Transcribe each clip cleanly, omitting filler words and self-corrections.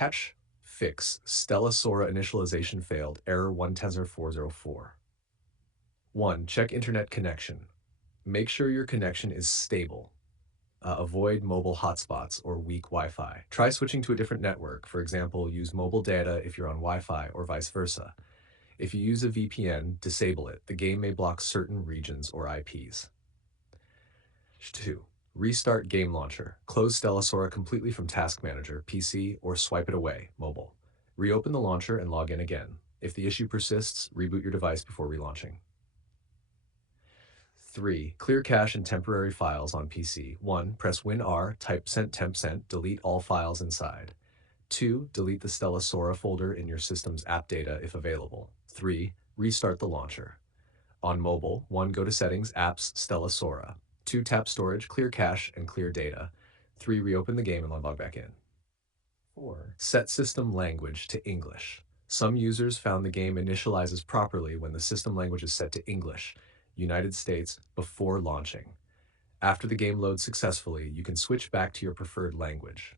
Patch fix Stella Sora initialization failed error 110404. 1. Check internet connection. Make sure your connection is stable. Avoid mobile hotspots or weak Wi-Fi. Try switching to a different network. For example, use mobile data if you're on Wi-Fi or vice versa. If you use a VPN, disable it. The game may block certain regions or IPs. 2. Restart game launcher. Close Stella Sora completely from Task Manager, PC, or swipe it away, mobile. Reopen the launcher and log in again. If the issue persists, reboot your device before relaunching. 3. Clear cache and temporary files on PC. 1. Press WinR, type %temp %, delete all files inside. 2. Delete the Stella Sora folder in your system's app data if available. 3. Restart the launcher. On mobile, 1. Go to Settings, Apps, Stella Sora. 2. Tap Storage, clear cache, and clear data. 3. Reopen the game and log back in. 4. Set system language to English. Some users found the game initializes properly when the system language is set to English, United States, before launching. After the game loads successfully, you can switch back to your preferred language.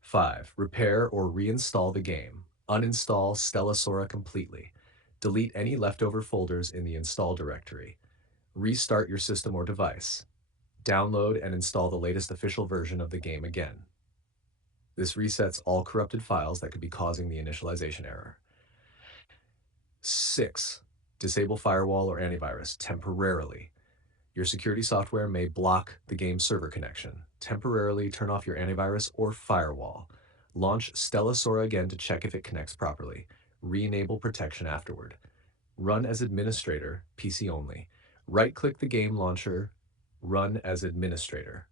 5. Repair or reinstall the game. Uninstall Stella Sora completely. Delete any leftover folders in the install directory. Restart your system or device. Download and install the latest official version of the game again. This resets all corrupted files that could be causing the initialization error. 6. Disable firewall or antivirus temporarily. Your security software may block the game server connection. Temporarily turn off your antivirus or firewall. Launch Stella Sora again to check if it connects properly. Re-enable protection afterward. Run as administrator, PC only. Right-click the game launcher, run as administrator.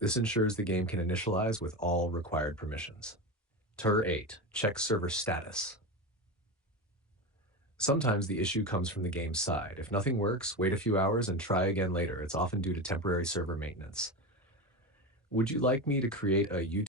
This ensures the game can initialize with all required permissions. 8. Check server status. Sometimes the issue comes from the game's side. If nothing works, wait a few hours and try again later. It's often due to temporary server maintenance. Would you like me to create a YouTube